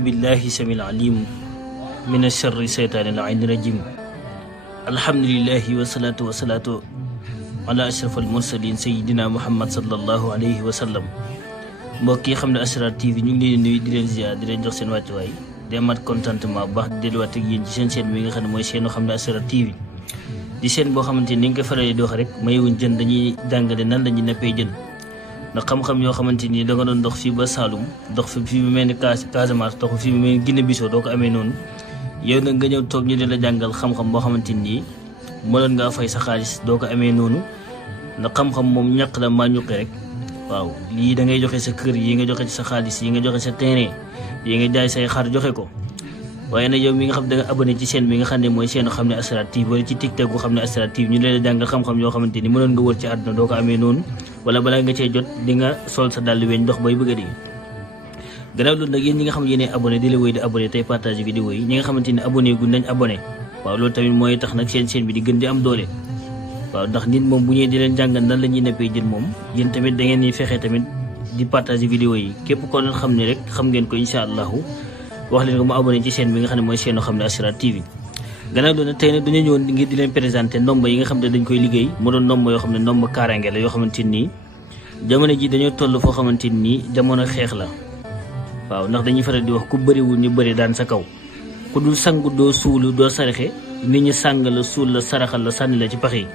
billahi samil alim min sharri seytaani al-ayn rajim. Alhamdulillahi wasalaatu wasalaatu ala ashraf al mursalin sayidina muhammad sallallahu alayhi wa sallam. Mbokk yi xam ne Asrar TV ñu ngi leen nuyu di leen ziar di leen jox seen wàccuwaay di amaat contentement bu baax di delluwaat ak yéen ci seen chaîne bi nga xam ne mooy seenu xam ne Asrar TV di chaîne boo xamante ni nga ko faral di wax rek mayewuñ jën, dañuy jàngale nan la ñuy nappee jën. ndax xam-xam yoo xamante ni da nga doon dox fii ba Saloum dox fi fii mu mel ni Casamance dox fii mu mel ni Guinée Bissau doo ko amee noonu yow nag nga ñëw toog ñu di la jàngal xam-xam boo xamante ni mënoon ngaa fay sa xaalis doo ko amee noonu. ndax xam-xam moom ñàkk la maa ñuqi rek waaw lii da ngay joxe sa kër yi nga joxe ci sa xaalis yi nga joxe sa terrain yi nga jaay say xar joxe ko. waaye nag yow mi nga xam da nga abonné ci chaîne bi nga xam ne mooy seenu xam ne Asrar TV wala ci TikTok bu xam ne Asrar TV ñu leen a jàngal xam-xam yoo xamante ni mënoon nga wër ci àdduna doo ko amee noonu wala balaa nga cee jot di nga sol sa dàll weñ dox bay bëgg a dee. gannaaw loolu nag yéen ñi nga xam ne yéenay abonné di la wéy di abonné tey partage vidéo yi ñi nga xamante ni abonné gu nañ abonné waaw loolu tamit mooy tax nag seen chaîne bi di gën di am doole. waaw ndax nit moom bu ñëwee di leen jàngal nan la ñuy nappee jën moom yéen tamit da ngeen di fexe tamit di partage vidéo yi képp ko leen xam ne rek xam ngeen ko incha allahu wax leen ko mu abonné ci chaîne bi nga xam ne mooy seenu xam ne Asrar TV. gannaaw loolu nag tey nag dañu ñëwoon ngir di leen présenté ndomba yi nga xam ne dañ koy liggéey mu doon ndomba yoo xam ne ndomba kaaraange la yoo xamante nii jamono ji dañoo toll foo xamante nii jamono xeex la. waaw ndax dañuy faral di wax ku bëriwul ñu bëri daan sa kaw ku dul sangu doo suulu doo saraxe nit ñi sàng la suul la saraxal la sànni la ci pax yi.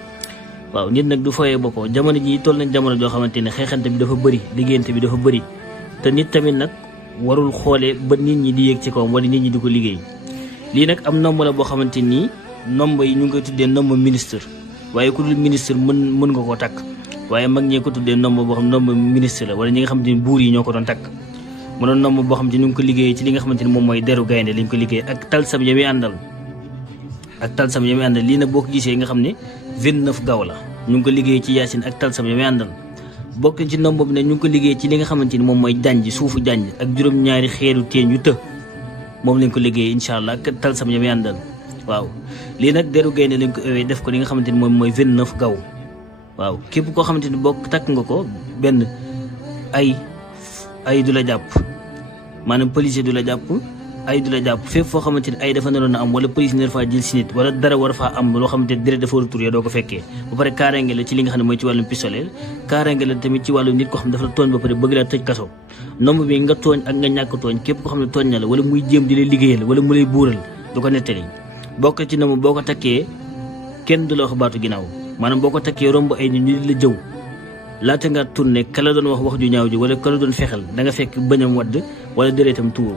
waaw nit nag du fooyee boppam jamono ji toll nañ jamono joo xamante ne xeexante bi dafa bëri liggéeyante bi dafa bëri te nit tamit nag warul xoolee ba nit ñi di yéeg ci kawam wala nit ñi di ko liggéey. lii nag am nomba la boo xamante nii nomba yi ñu ngi koy tuddee nomba ministre waaye ku dul ministre mën nga koo takk waaye mag ñee ko tuddee nomba boo xam nomba ministre la wala ñi nga xamante ni buur yi ñoo ko doon takk. mu doon nomba boo xam te ñu ngi ko liggéeyee ci li nga xamante ni moom mooy deru gaynde lañ ko liggéey ak talsam ya muy àndal lii nag boo ko gisee nga xam ne 29 gaaw la ñu ngi ko liggéey ci yaasin ak talsam ya muy àndal. bokk ci ndomb bi nag ñu ngi ko liggéey ci li nga xamante ni moom mooy janj suufu janj ak juróom-ñaari xeeru teen yu të moom lañ ko liggéey incha allah ak talsam ya muy àndal. waaw lii nag deru gaynde lañ ko ëwee def ko li nga xamante ni moom mooy 29 gaaw. waaw képp koo xamante ni bokk takk nga ko benn ay du la jàpp maanaam policier du la jàpp ay du la jàpp fépp foo xamante ni ay dafa naroon a am wala police ner faa jël si nit wala dara war faa am loo xamante ni deret dafa war a turee doo ko fekkee. ba pare kaaraange la ci li nga xam ne mooy ci wàllum pistolet kaaraange la tamit ci wàllum nit koo xam ne dafa la tooñ ba pare bëgg laa tëj kaso. nomb bi nga tooñ ak nga ñàkk tooñ képp koo xam ne tooñ na la wala muy jéem di lay liggéeyal wala mu lay buural du ko nettali. bokk ci nomb boo ko takkee kenn du la wax baatu ginnaaw maanaam boo ko takkee romb ay nit ñu di la jëw laata nga tourné ka la doon wax ju ñaaw ji wala ka la doon fexel da nga fekk bëñam wadd wala deretam tuuru.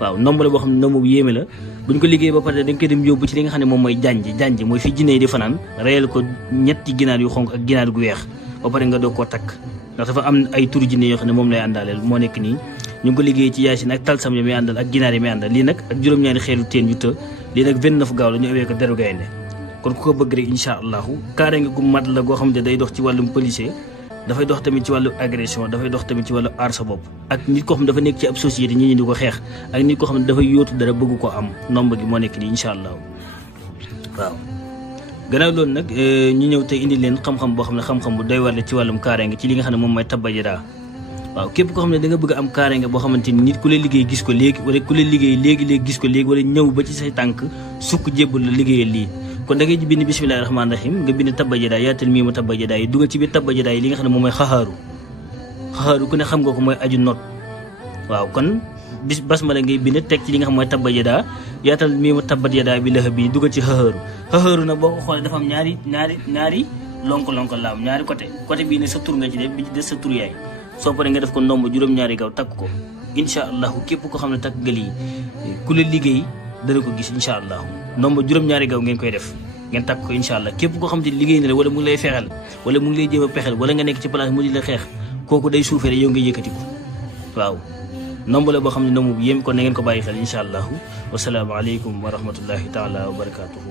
waaw nomb la boo xam ne nomb bu yéeme la buñ ko liggéey ba pare dañ koy dem yóbbu ci li nga xam ne moom mooy janj mooy fi jinne yi di fanaan reyal ko ñetti ginaar yu xonk ak ginaar gu weex ba pare nga doog koo takk ndax dafa am ay turu jinne yoo xam ne moom lay àndaaleel moo nekk nii. ñu ngi ko liggéey ci yaasin ak talsam ya muy àndal ak ginaar yi muy àndal lii nag ak juróom-ñaari xeeru teen yu të lii nag 29 gaaw la ñu ëwee ko deru gaynde kon ku ko bëgg rek incha allahu kaaraange gu mat la goo xam ne day dox ci wàllum policier dafay dox tamit ci wàllu agression dafay dox tamit ci wàllu aar sa bopp ak nit koo xam ne dafa nekk ci ab société ñi di ko xeex ak nit koo xam ne dafay yóotu dara bëgg ko am nomba gi moo nekk nii incha allahu. waaw gannaaw loolu nag ñu ñëw tey indi leen xam-xam boo xam ne xam-xam bu doy war la ci wàllum kaaraange ci li nga xam ne moom mooy tabajada. waaw képp koo xam ne da nga bëgg am kaaraange boo xamante ni nit ku lay liggéey gis ko léegi wala ku lay liggéey léegi gis ko léegi wala ñëw ba ci say tànk sukk jébbal la liggéeyal lii kon da ngay bind bismillahi rahmaani rahim nga bind tabajada yaatal miimu tabajada yi dugal ci biir tabajada yi li nga xam ne moom mooy xaxaaru ku ne xam nga ko mooy aju not. waaw kon basmala ngay bind teg ci li nga xam mooy tabajada yaatal miimu tabajada bi lëx bi dugal ci xaxaaru nag boo ko xoolee dafa am ñaari lonk la am ñaari côté bii ne sa tur nga ci def bi ci des sa tur yaay soo paree nga def ko ndomb juróom-ñaari gaaw takk ko incha allahu képp ko xam ne takk nga lii ku la liggéey dana ko gis incha allahu ndomb juróom-ñaari gaaw ngeen koy def ngeen takk ko incha allah képp koo xam te liggéey na la wala mu ngi lay fexel wala mu ngi lay jéem a pexel wala nga nekk ci place mu di la xeex kooku day suufee rek yow nga yëkkati ko. waaw ndomb la boo xam ne ndomb bu yéem kon na ngeen ko bàyyi xel incha allahu wasalaamaaleykum wa rahmatullahi taala wa barakatuhu.